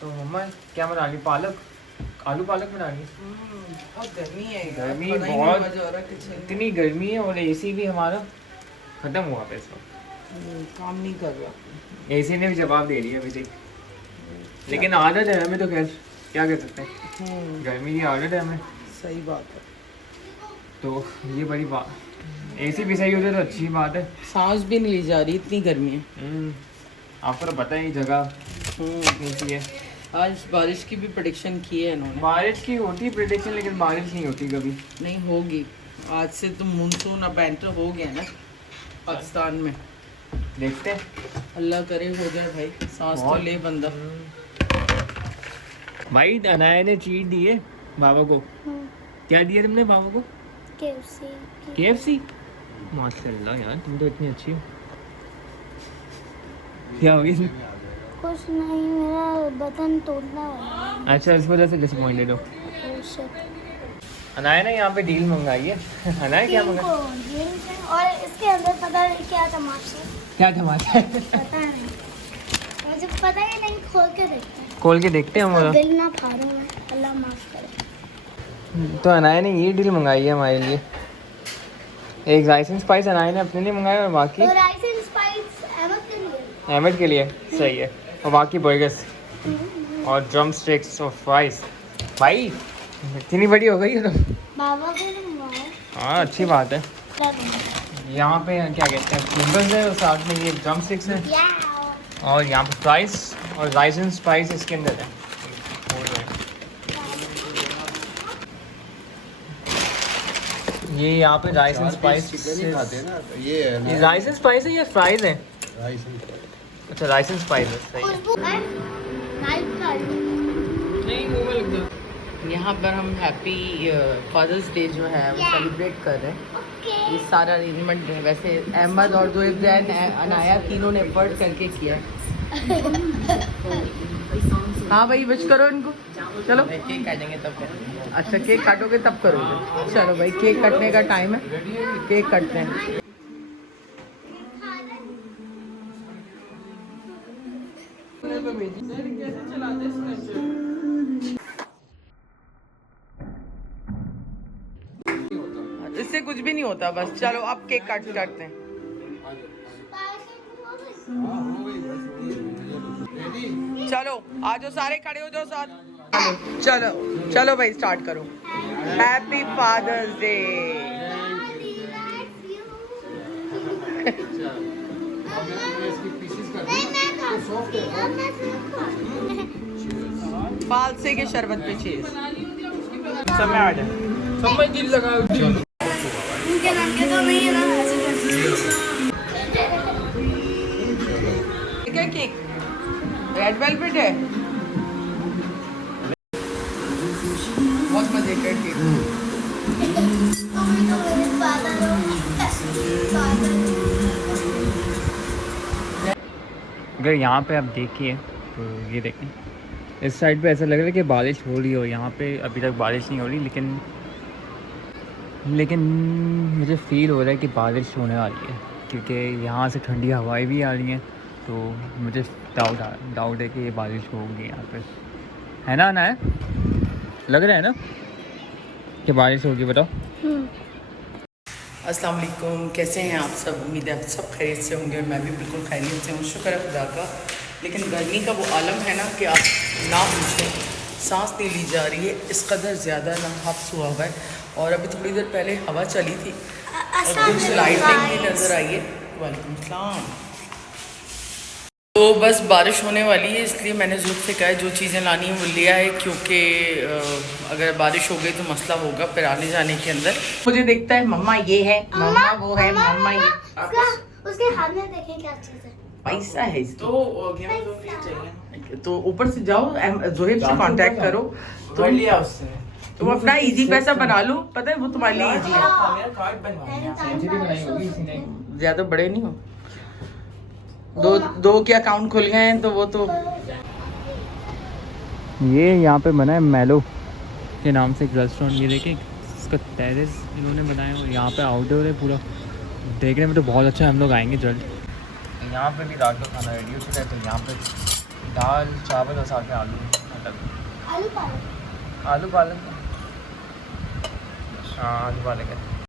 तो मम्मा क्या बना रही? पालक, आलू पालक बना रही है। बहुत गर्मी है यार, गर्मी पता ही नहीं बहुत, मजा आ रहा किचन में। इतनी गर्मी है और एसी भी हमारा खत्म हुआ पे इस वक्त। काम नहीं कर रहा। एसी ने भी जवाब दे दिया अभी तक, लेकिन आदत है हमें तो, खैर क्या कर सकते हैं, गर्मी की आदत है हमें। सही बात है। तो ये बड़ी बात, एसी भी सही हो जाए तो अच्छी बात है। सांस भी नहीं ली जा रही, इतनी गर्मी है। आपको तो पता ही जगह कैसी है। आज बारिश की भी प्रेडिक्शन की है इन्होंने। बारिश की होती प्रेडिक्शन, लेकिन बारिश नहीं होती कभी। नहीं होगी, आज से तो मानसून अब एंटर हो गया ना पाकिस्तान में। देखते हैं, अल्लाह करे हो जाए भाई, सांस तो ले बंदा। भाई अनाया ने चीट दी है बाबा को। क्या दिया तुमने बाबा को? KFC। माशाल्लाह यार, तुम तो इतनी अच्छी हो। क्या हो गया? कुछ नहीं, मेरा बटन तोड़ना है। अच्छा, इस वजह से डिसअपॉइंटेड हो। अनाया ने यहाँ पे डील मंगाई है। अनाया क्या मंगाई? और इसके अंदर पता नहीं क्या तमाशा है। क्या टमाटर है? पता नहीं, मुझे पता ही नहीं, खोल के देखते हैं। खोल के देखते हैं हम। दिल ना फाड़ूं मैं, अल्लाह माफ करे। तो अनाया ने ये डील मंगाई है हमारे लिए। एक राइस एंड स्पाइस अनाया ने अपने लिए मंगाया और बाकी तो राइस एंड स्पाइस अहमद के लिए। अहमद के लिए, सही है। और बाकी बर्गर्स और ड्रम स्टिक्स और फ्राइज। भाई इतनी बड़ी हो गई है तो। बाबा के लिए मंगाया। हाँ, अच्छी बात है। क्या मंगाया? यहाँ पे क्या कहते हैं, फिंगर्स है और साथ में ये ड्रम स्टिक्स है और यहाँ पे फ्राइज और राइस एंड स्पाइस इसके अंदर है। ये यहाँ पे राइस एंड स्पाइस खाते हैं ना, ये राइस एंड स्पाइस है या फ्राइज है? राइस अच्छा, राइस एंड स्पाइस है, सही है। खुशबू है नाइफ का। नहीं वो लग गया। यहाँ पर हम हैप्पी फादर्स डे जो है वो सेलिब्रेट कर रहे हैं। ये सारा अरेंजमेंट वैसे अहमद और दो इब्राहिम अनाया तीनों ने एफर्ट करके किया। हाँ भाई, विश करो इनको। चलो केक काटेंगे तब करेंगे। अच्छा, केक काटोगे तब करोगे। चलो भाई, केक कटने का टाइम है, केक कटते हैं। इससे कुछ भी नहीं होता, बस चलो अब केक काटते हैं। चलो आ जाओ, सारे खड़े हो जाओ साथ। चलो चलो भाई, स्टार्ट करो। Happy father's day. फालसे के शरबत पे चीज समय आ जाए, समय दिल लगाओ। उनके नाम के तो नहीं है ना, क्या केक रेड वेलवेट है, बहुत मजे का केक। अगर यहाँ पे आप देखिए तो ये देखें, इस साइड पे ऐसा लग रहा है कि बारिश हो रही हो। यहाँ पे अभी तक बारिश नहीं हो रही, लेकिन मुझे फ़ील हो रहा है कि बारिश होने वाली है, क्योंकि यहाँ से ठंडी हवाएं भी आ रही हैं। तो मुझे डाउट है कि ये बारिश होगी यहाँ पे, है ना? है, लग रहा है ना कि बारिश होगी? बताओ। अस्सलाम वालेकुम, कैसे हैं आप सब? उम्मीद है आप सब खैरियत से होंगे और मैं भी बिल्कुल खैरियत से हूँ, शुक्र है खुदा का। लेकिन गर्मी का वो आलम है ना कि आप ना पूछें, सांस नहीं ली जा रही है, इस कदर ज़्यादा ना हफ्स हुआ हुआ है। और अभी थोड़ी देर पहले हवा चली थी और कुछ लाइटिंग भी नज़र आई है। वालेकुम सलाम। तो बस बारिश होने वाली है, इसलिए मैंने ज़रूर से कहा है जो चीज़ें लानी है वो लिया है, क्योंकि अगर बारिश हो गई तो मसला होगा फिर आने जाने के अंदर। मुझे देखता है मम्मा ये है, मम्मा वो है, मम्मा ये। उसके हाथ में देखें क्या चीज है। पैसा है तो ऊपर से जाओ, जोहेब से कांटेक्ट करो तो लिया उससे। तुम अपना इजी पैसा बना लो, पता है वो तुम्हारे लिए इजी है। ज़्यादा बड़े नहीं हो, दो के अकाउंट खुल गए हैं तो वो तो। ये यहाँ पे बना है मेलो के नाम से एक रेस्टोरेंट। ये देखिए, इसका टेरेस इन्होंने बनाया है, यहाँ पे आउटडोर है पूरा। देखने में तो बहुत अच्छा है, हम लोग आएंगे जल्द। यहाँ पे भी रात का खाना रेडी हो चुका है, तो यहाँ पे दाल चावल और साथ में आलू मटर। आलू पालक। आलू पालक। हाँ आलू पालक है।